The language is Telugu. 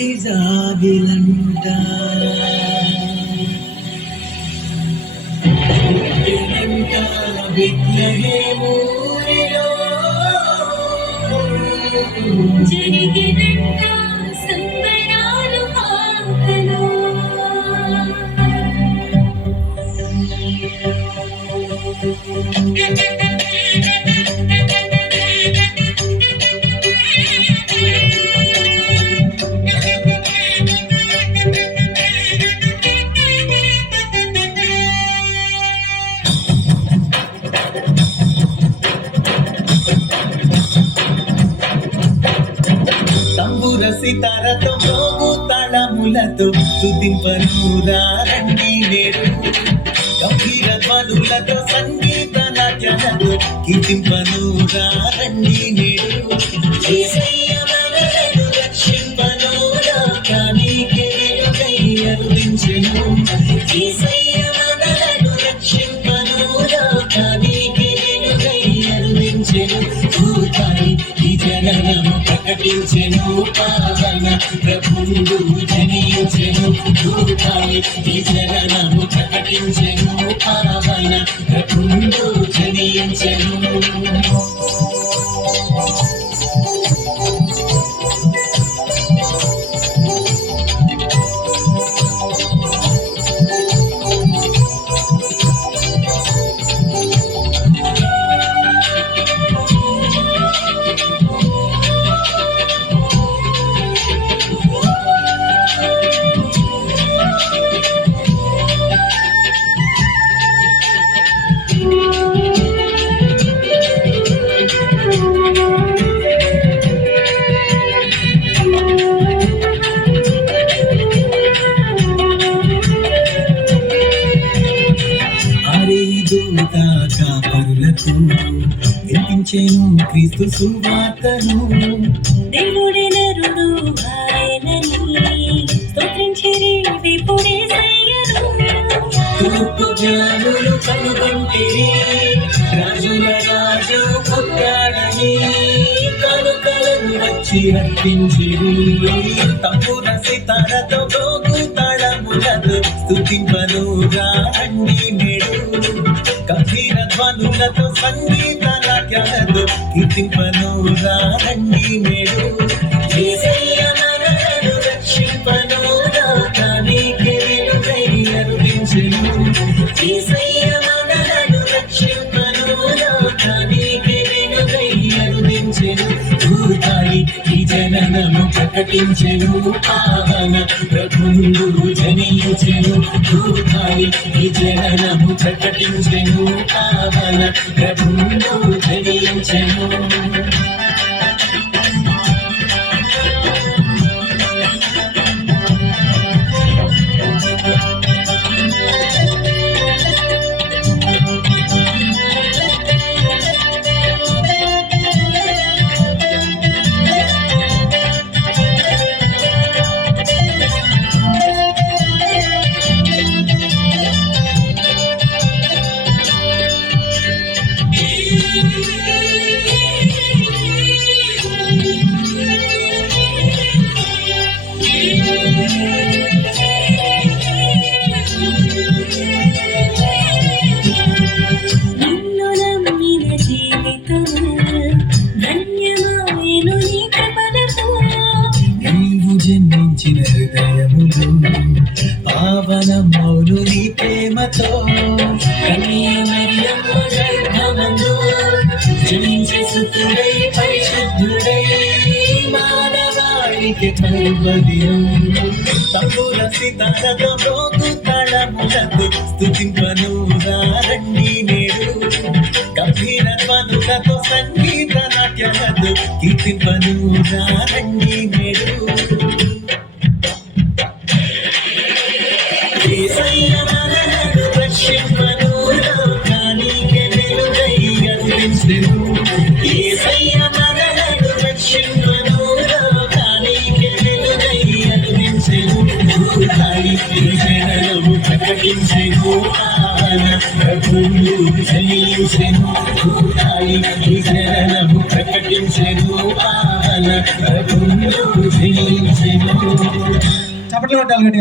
కంటి జాబిలంట బెత్లెహేమూరిలో జరిగినంట సంబరాలు ఆకలో తంబుర సితారతో మోగు తాళములతో స్తుతింపనురారండి నేడు గంభీర ధ్వనులతో సంగీత నాట్యాలతో కీర్తింపనురారండి నేడు యేసయ్య మనలను రక్షింపను లోకానికి వెలుగై అరుదించెను యేసయ్య మనలను రక్షింపను లోకానికి వెలుగై అరుదించెను భూతాయి ఈ జననము ప్రకటించెను పావన ప్రభుండు జనించెను భూతాయి ఈ జననము ప్రకటించెను పావన ప్రభుండు జనించెను కాపరులకు వినిపించెను క్రీస్తు సువార్తను దేవుడి నరుడు ఆయనని స్తోత్రించిరి విపుడేసయ్యను తూర్పు జ్ఞానులు కనుగొంటిరి రాజుల రాజు పుట్టాడని కనుకలను వచ్చి అర్పించిరి తంబుర సితారతో గోగు తాళములతో స్తుతింపను రండి నేడు గంభీర ధ్వనులతో సంగీత నాట్యాలతో కీర్తింపను రండి నేడు యేసయ్య మనలను రక్షింపను లోకానికి వెలుగై అరుదించెను యేసయ్య మనలను రక్షింపను లోకానికి వెలుగై అరుదించెను భూతాయి ఈ జననము ప్రకటించెను పావన ప్రభుండు జనించెను భూతాయి ఈ జననము ప్రకటించెను పావన ప్రభుండు జనించెను జన్మించిన హృదయములు పావనమౌను నీ ప్రేమతో గర్భమందు జనించే సుతుడై పరిశుద్ధుడై మానవాళికి పలుబదియం తంబుర సితారతో మోగు తాళములతో స్తుతింపను రండి నేడు గంభీర ధ్వనులతో సంగీత నాట్యాలతో కీర్తింపను రండి నేడు యేసయ్య మనలను రక్షింపను లోకానికి వెలుగై అరుదించెను యేసయ్య మనలను రక్షింపను లోకానికి వెలుగై అరుదించెను భూతాయి ఈ జననము ప్రకటించెను ఆవన ప్రభువు జయించెను భూతాయి ఈ శరణము ప్రకటించెను ఆవన ప్రభువు జయించెను. చప్పట్లు కొట్టాలి గట్టిగా.